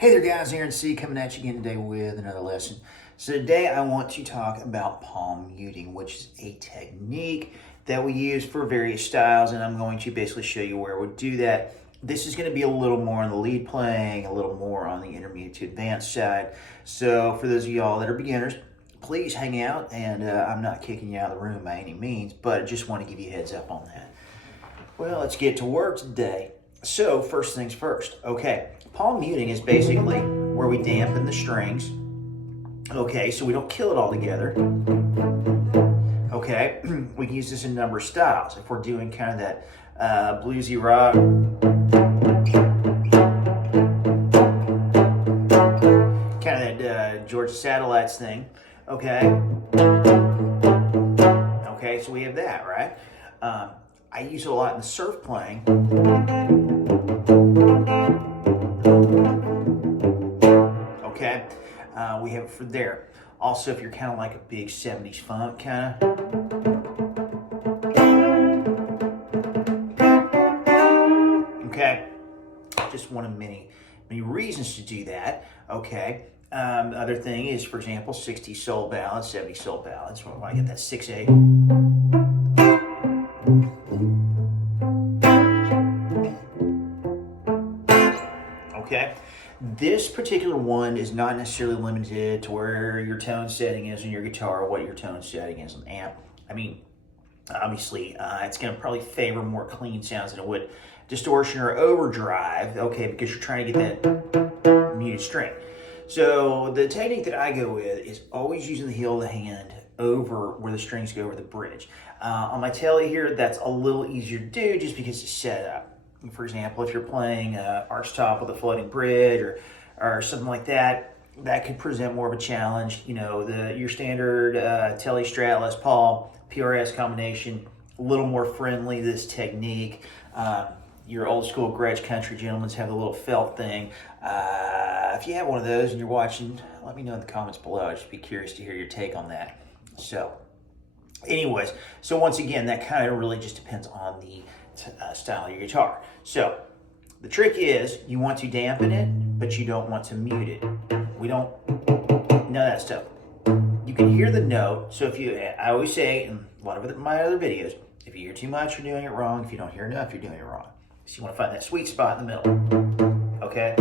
Hey there guys, Aaron C coming at you again today with another lesson. So today I want to talk about palm muting, which is a technique that we use for various styles, and I'm going to basically show you where we do that. This is going to be a little more on the lead playing, a little more on the intermediate to advanced side. So for those of y'all that are beginners, please hang out, and I'm not kicking you out of the room by any means, but I just want to give you a heads up on that. Well, let's get to work today. So first things first, okay, palm muting is basically where we dampen the strings, okay, so we don't kill it all together, okay. We can use this in a number of styles. If we're doing kind of that bluesy rock, kind of that Georgia Satellites thing, okay, okay, so we have that, right? I use it a lot in the surf playing. Okay, we have it for there. Also, if you're kind of like a big 70s funk kind of. Okay, just one of many reasons to do that. Okay, the other thing is, for example, 60s soul ballads, 70s soul ballads. When I get that 6/8. Okay, this particular one is not necessarily limited to where your tone setting is on your guitar or what your tone setting is on the amp. I mean, obviously, it's going to probably favor more clean sounds than it would distortion or overdrive, okay, because you're trying to get that muted string. So the technique that I go with is always using the heel of the hand over where the strings go over the bridge. On my telly here, that's a little easier to do just because it's set up. For example, if you're playing archtop with a floating bridge or something like that, that could present more of a challenge. You know, your standard Tele Strat Les Paul PRS combination, a little more friendly, this technique. Your old school Gretsch country gentlemen's have the little felt thing. If you have one of those and you're watching, let me know in the comments below. I'd just be curious to hear your take on that. So anyways, so once again, that kind of really just depends on the style of your guitar. So the trick is you want to dampen it, but you don't want to mute it. We don't, none of that stuff. You can hear the note. So I always say in a lot of my other videos, if you hear too much, you're doing it wrong. If you don't hear enough, you're doing it wrong. So you want to find that sweet spot in the middle, okay?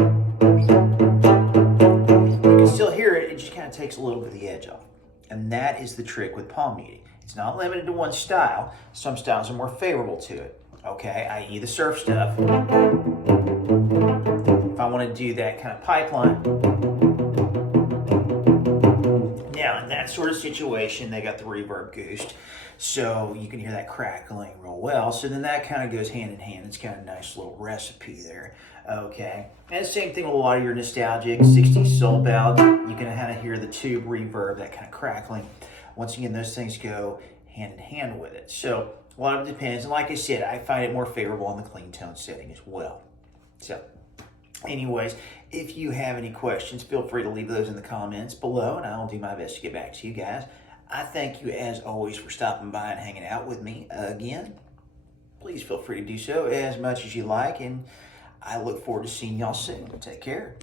You can still hear it, it just kind of takes a little bit of the edge off. And that is the trick with palm muting. It's not limited to one style. Some styles are more favorable to it. Okay, i.e. the surf stuff. If I want to do that kind of pipeline. Now, in that sort of situation, they got the reverb goosed, so you can hear that crackling real well. So then that kind of goes hand in hand. It's kind of a nice little recipe there. Okay, and the same thing with a lot of your nostalgic 60s soul ballads. You can kind of hear the tube reverb, that kind of crackling. Once again, those things go hand in hand with it. So a lot of it depends, and like I said, I find it more favorable on the clean tone setting as well. So anyways, if you have any questions, feel free to leave those in the comments below, and I'll do my best to get back to you guys. I thank you, as always, for stopping by and hanging out with me again. Please feel free to do so as much as you like, and I look forward to seeing y'all soon. Take care.